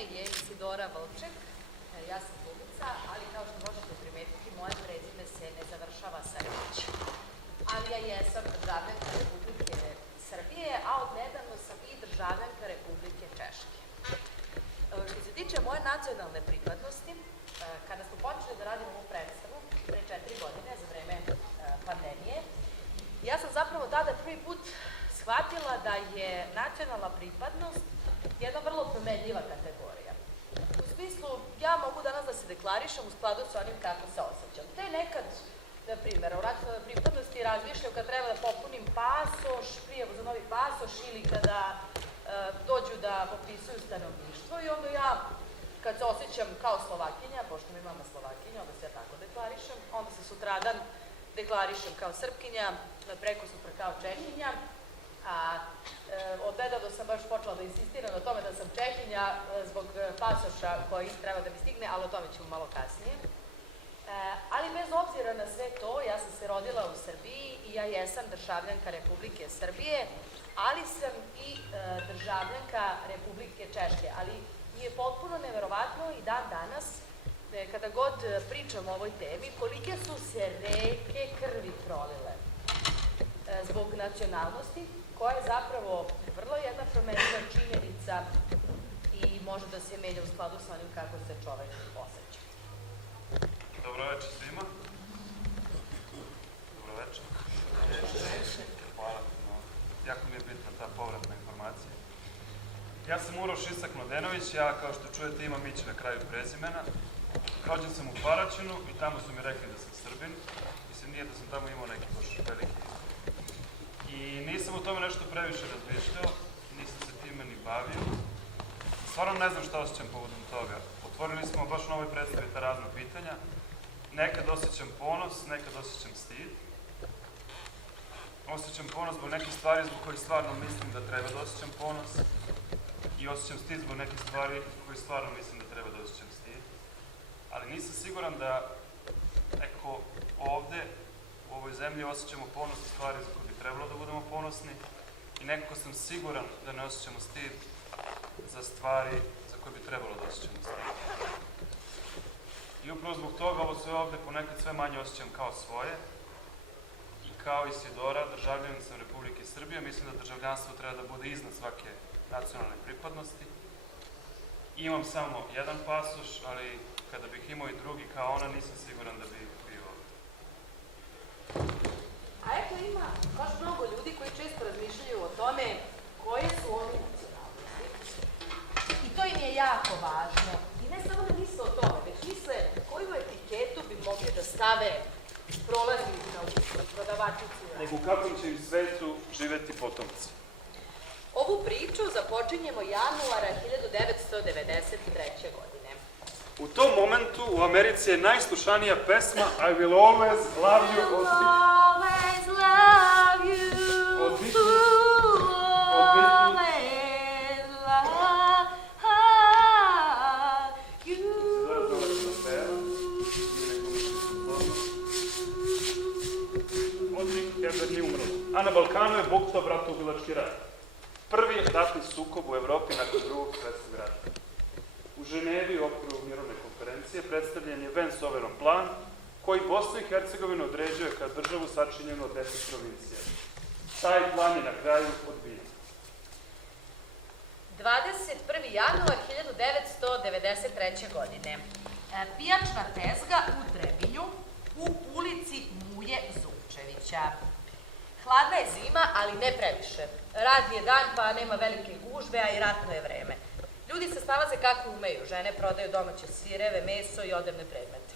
ime je Isidora Vlček, ja sam glumica, ali kao što možete primetiti, moje prezime se ne završava sa Rić. Ali ja jesam državljanka Republike Srbije, a odnedavno sam i državljanka Republike Češke. Što se tiče moje nacionalne pripadnosti, kada smo počeli da radimo ovu predstavu, pre 4 godine, za vreme pandemije, ja sam zapravo tada prvi put shvatila da je nacionalna pripadnost jedna vrlo promenljiva kategorija. U smislu, ja mogu danas da se deklarišem u skladu sa onim kako se osjećam. Te nekad, na primjer, o nacionalnoj pripadnosti razmišljam kad treba da popunim pasoš, prijavu za novi pasoš ili kada dođu da popisuju stanovništvo i onda ja, kad se osjećam kao Slovakinja, pošto mi mama Slovakinja, onda se ja tako deklarišem, onda se sutradan deklarišem kao Srpkinja, preko sutra kao Čehinja, a odnedavno sam baš počela da insistiram na tome da sam Čehinja zbog pasoša koji treba da mi stigne, ali o tome ćemo malo kasnije. Ali bez obzira na sve to, ja sam se rodila u Srbiji i ja jesam državljanka Republike Srbije, ali sam i državljanka Republike Češke, ali mi je potpuno neverovatno i dan danas, kada god pričam o ovoj temi, kolike su se reke krvi prolile zbog nacionalnosti, koja je zapravo vrlo jedna promenljiva činjenica i može da se menja u skladu sa onim kako se čovek osjeća. Dobro večer svima. Dobro večer. Hvala. Jako mi je bitna ta povratna informacija. Ja sam Uroš Isak-Mladenović, ja kao što čujete imam Mić na kraju prezimena. Rođen sam u Paraćinu i tamo su mi rekli da sam Srbin. Mislim, nije da sam tamo imao neki baš veliki izbor. I nisam o tome nešto previše razmišljao, nisam se time ni bavio. Stvarno ne znam šta osjećam povodom toga. Otvorili smo baš na ovoj predstavi ta razna pitanja. Nekad osjećam ponos, nekad osjećam stid. Osjećam ponos zbog nekih stvari zbog kojih stvarno mislim da treba da osjećam ponos. I osjećam stid zbog nekih stvari zbog kojih stvarno mislim da treba da osjećam stid. Ali nisam siguran da neko ovde, u ovoj zemlji, osjećamo ponos za stvari za koje bi trebalo da budemo ponosni i nekako sam siguran da ne osjećamo stid za stvari za koje bi trebalo da osjećamo stid. I upravo zbog toga ovo sve ovde ponekad sve manje osjećam kao svoje i kao Isidora, državljanin sam Republike Srbije, mislim da državljanstvo treba da bude iznad svake nacionalne pripadnosti. Imam samo jedan pasoš, ali kada bih imao i drugi kao ona, nisam siguran da bih bio ovde. A eto ima baš mnogo ljudi koji često razmišljaju o tome koje su ovi nacionalnosti. I to im je jako važno. I ne samo da misle o tome, već misle koju etiketu bi mogli da stave prolaznicima u prodavačici. Nego u kakvom će im svetu živeti potomci. Ovu priču započinjemo januara 1993. godine. U tom momentu u Americi je najslušanija pesma I Will Always Love You od Always love you. Od Whitney. Always love you. Od Whitney Heber nije umrla. A na Balkanu je bukta bratoubilački rat. Prvi ratni sukob u Evropi nakon drugog svetskog rata. U Ženevi u okviru mirovne konferencije predstavljen je Vance-Overon plan koji Bosnu i Hercegovinu određuje kao državu sačinjenu od 10 provincija. Taj plan je na kraju odbijen. 21. januar 1993. godine. Pijačna tezga u Trebinju u ulici Muje Zupčevića. Hladna je zima, ali ne previše. Radni je dan, pa nema velike gužve, a i ratno je vreme. Ljudi se snalaze kako umeju. Žene prodaju domaće sireve, meso i odevne predmete.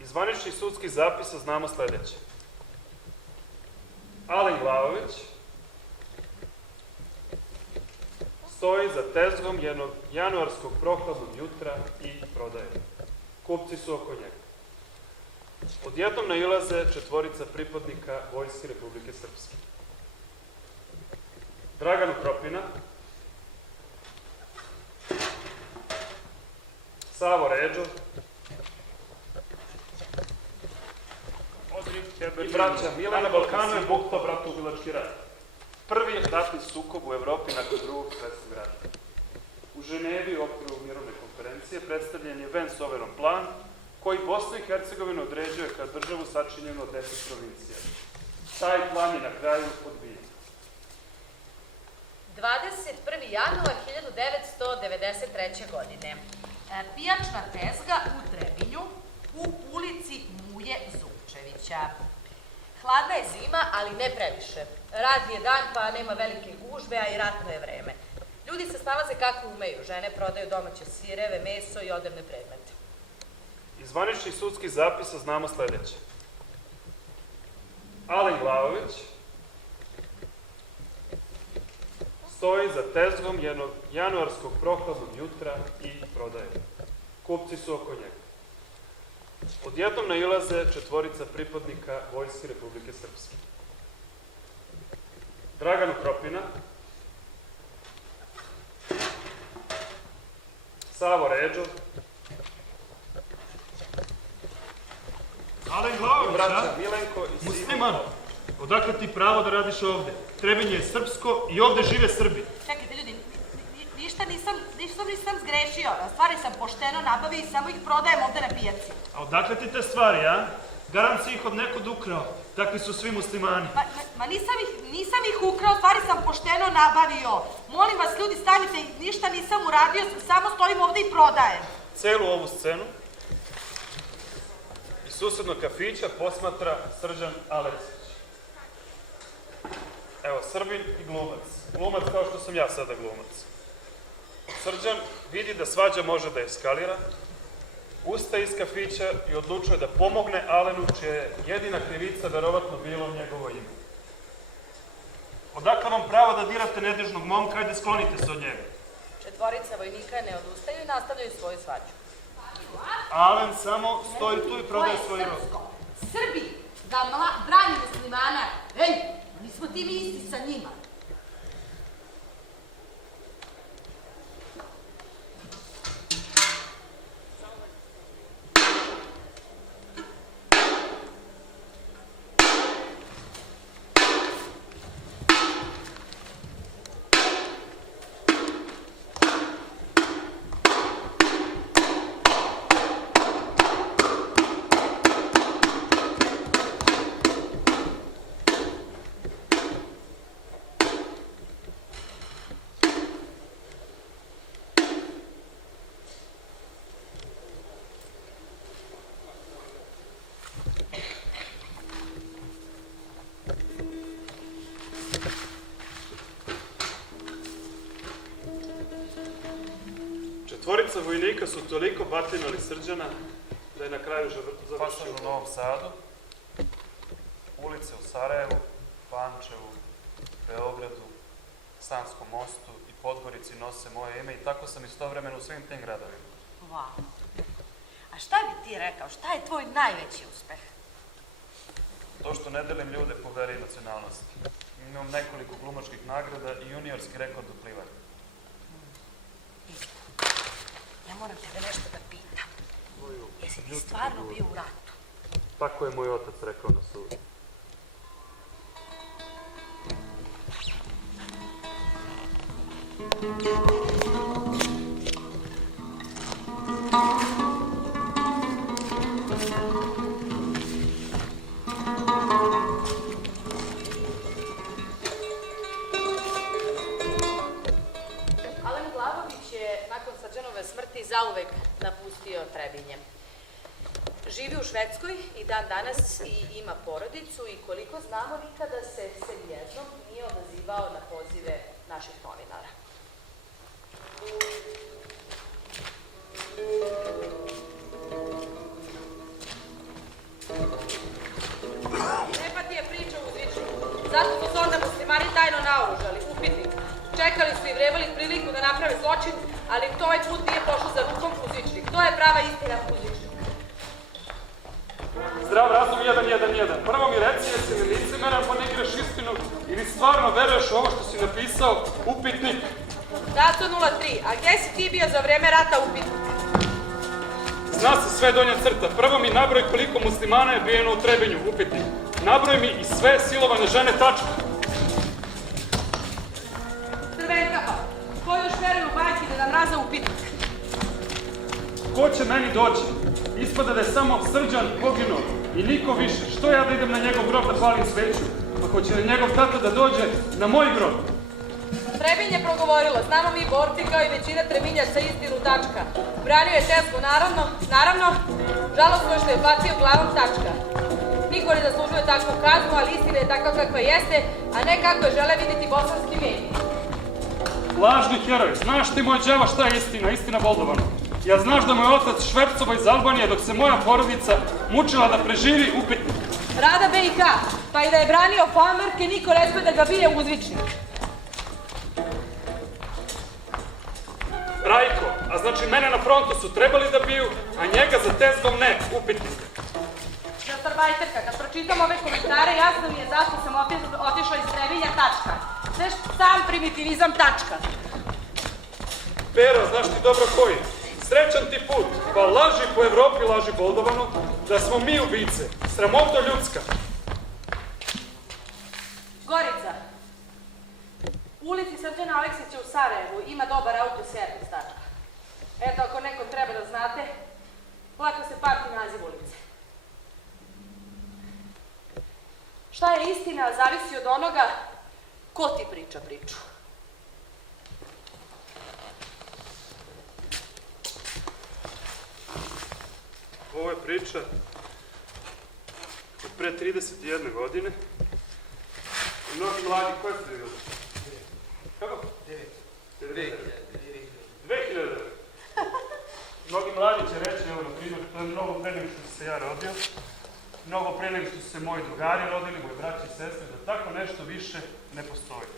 Iz zvaničnih sudskih zapisa znamo sledeće. Alen Glavović stoji za tezgom jednog januarskog prohladnog jutra i prodaje. Kupci su oko njega. Odjednom nailaze četvorica pripadnika Vojske Republike Srpske. Draganu Kropina, Savo Ređo i braća Mila. Na Balkanu je bukta bratoubilački rat. Prvi ratni sukob u Evropi nakon drugog svetskog rata. u Ženevi u okviru mirovne konferencije predstavljen je Vance-Overon plan koji Bosnu i Hercegovinu određuje kao državu sačinjenu od 10 provincija. Taj plan je na kraju odbijen. 21. januar 1993. godine. Pijačna tezga u Trebinju u ulici Muje Zupčevića. Hladna je zima, ali ne previše. Radni je dan, pa nema velike gužve, a i ratno je vreme. Ljudi se snalaze kako umeju. Žene prodaju domaće sireve, meso i odevne predmete. Iz zvaničnih sudskih zapisa znamo sledeće. Alen Glavović stoji za tezgom jednog januarskog prohladnog jutra i prodaje. Kupci su oko njega. Odjednom nailaze četvorica pripadnika Vojske Republike Srpske. Draganu Kropina, Savo Ređo, Alen Glavović, braća Milenko i Simo. Musliman, odakle ti pravo da radiš ovde? Trebinje je srpsko i ovde žive Srbi. Čekajte, ljudi, ništa nisam zgrešio. Stvari sam pošteno nabavio i samo ih prodajem ovde na pijaci. A odakle ti te stvari, a? Garant si ih od nekod ukrao. Takvi su svi muslimani. Ma nisam ih ukrao, stvari sam pošteno nabavio. Molim vas, ljudi, stanite, ništa nisam uradio, samo stojim ovde i prodajem. Celu ovu scenu iz susednog kafića posmatra Srđan Aleksić. Evo, Srbin i glumac. Glumac kao što sam ja sada glumac. Srđan vidi da svađa može da eskalira, ustaje iz kafića i odlučuje da pomogne Alenu, čija je jedina krivica verovatno bilo njegovo ime. Odakle vam pravo da dirate nedežnog momka, ajde sklonite se od njega. Četvorica vojnika ne odustaju i nastavljaju svoju svađu. Alen samo stoji tu i prodaje svoj rod. Srbi, da brani muslimana, ej, mi smo ti mi isti sa njima. Četvorica vojnika su toliko batinali Srđana da je na kraju završio u Novom Sadu, ulice u Sarajevu, Pančevu, Beogradu, Sanskom mostu i Podgorici nose moje ime i tako sam istovremeno u svim tim gradovima. Wow. A šta bi ti rekao, šta je tvoj najveći uspeh? To što ne delim ljude po veri i nacionalnosti. Imam nekoliko glumačkih nagrada i juniorski rekord u plivanju. Ja moram tebe nešto da pitam. Jesi ti stvarno bio u ratu? Tako je moj otac rekao na sudu. Alen Glavović je nakon Srđanove smrti zauvek napustio Trebinje. Živi u Švedskoj i dan danas i ima porodicu i koliko znamo nikada se sem jednom nije odazivao na pozive naših novinara. Lepa ti je priča uzvična. Zato su se onda muslimani tajno naoružali, upitnik. Čekali su i vrebali priliku da naprave zločin, ali to ovaj put nije pošlo za rukom Puzičnik. To je prava istina Puzičnik. Zdrav razum 111. Prvo mi reci jesi li licemeran pa ne igraš istinu ili stvarno veruješ ovo što si napisao upitnik. Dato 03. A gde si ti bio za vreme rata upitnik? Zna se sve donja crta. Prvo mi nabroj koliko muslimana je bijeno u Trebinju upitnik. Nabroj mi i sve silovane žene tačno. Crvenka pa. Ko još veruje u bajke da nam raza upitnik. Ko će meni doći? Ispada da je samo Srđan poginuo i niko više. Što ja da idem na njegov grob da palim sveću? Ako će njegov tata da dođe na moj grob? Trebinj je progovorilo, znamo mi borci kao i većina Trebinjaca istinu, tačka. Branio je Teslu, naravno, žalostno je što je bacio glavom, tačka. Niko ne zaslužuje takvu kaznu, ali istina je takva kakva jeste, a ne kako je žele vidjeti bosanski mediji. Lažni heroj, znaš ti moj đavo šta je istina, istina boldovano. Ja znaš da moj otac švercova iz Albanije dok se moja porodica mučila da preživi upitnik. Rada BiH, pa i da je branio farmerke, niko ne sme da ga bije uzvičnik. Rajko, a znači mene na frontu su trebali da biju, a njega za tezgom ne, upitnik. Gastarbajterka, kad pročitam ove komentare, jasno mi je zašto sam otišla iz Trebinja, tačka. Sve sam primitivizam, tačka. Pero, znaš ti dobro koji? Srećan ti put, pa laži po Evropi, laži boldovano, da smo mi ubice, sramota ljudska. Gorica. U ulici Srđana Aleksića u Sarajevu ima dobar autoservis, tačka. Eto, ako nekom treba da znate, lako se pamti naziv ulice. Šta je istina, zavisi od onoga ko ti priča priču. Ovo je priča od pre 31 godine. I mnogi mladi, koje ste vidjeli? Kako? 2000. Mnogi mladi će reći, evo na primjer, to je mnogo pre nego što se ja rodio, mnogo pre nego što su se moji drugari rodili, moji braći i sestre, da tako nešto više ne postoji.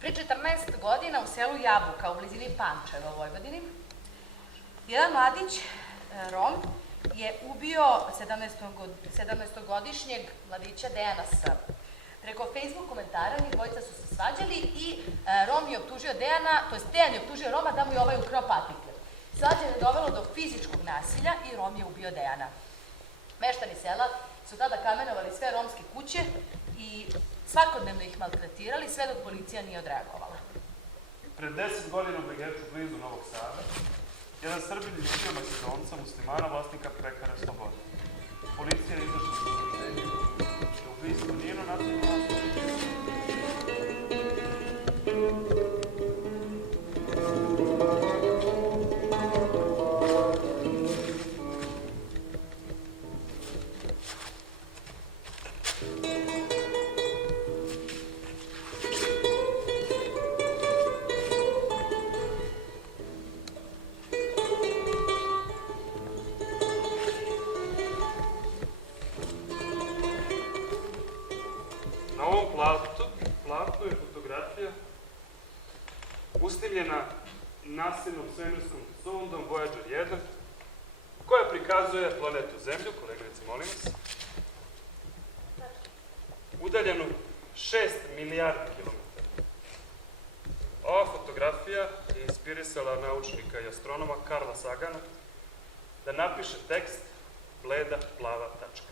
Pre 14 godina u selu Jabuka u blizini Pančeva u Vojvodini, jedan mladić, Rom, je ubio 17-godišnjeg mladića Dejana S. Preko Facebook komentara njih dvojica su se svađali i Rom je optužio Dejana, to jest Dejan je optužio Roma da mu je ovaj ukrao patikle. Svađanje je dovelo do fizičkog nasilja i Rom je ubio Dejana. Meštani sela su tada kamenovali sve romske kuće i svakodnevno ih maltretirali sve dok policija nije odreagovala. Pred 10 godina u Begeču, blizu Novog Sada, jedan Srbin ljubio Makedonca, muslimana, vlasnika pekare Slobode. Policija je izašla sa saopštenjem da ubistvo nije nasilno. Na ovom platnu je fotografija usnimljena nasilnom svemirskom sondom Voyager 1, koja prikazuje planetu Zemlju, koleginice, molim vas, udaljenu 6 milijardi kilometara. Ova fotografija je inspirisala naučnika i astronoma Karla Sagana da napiše tekst Bleda plava tačka.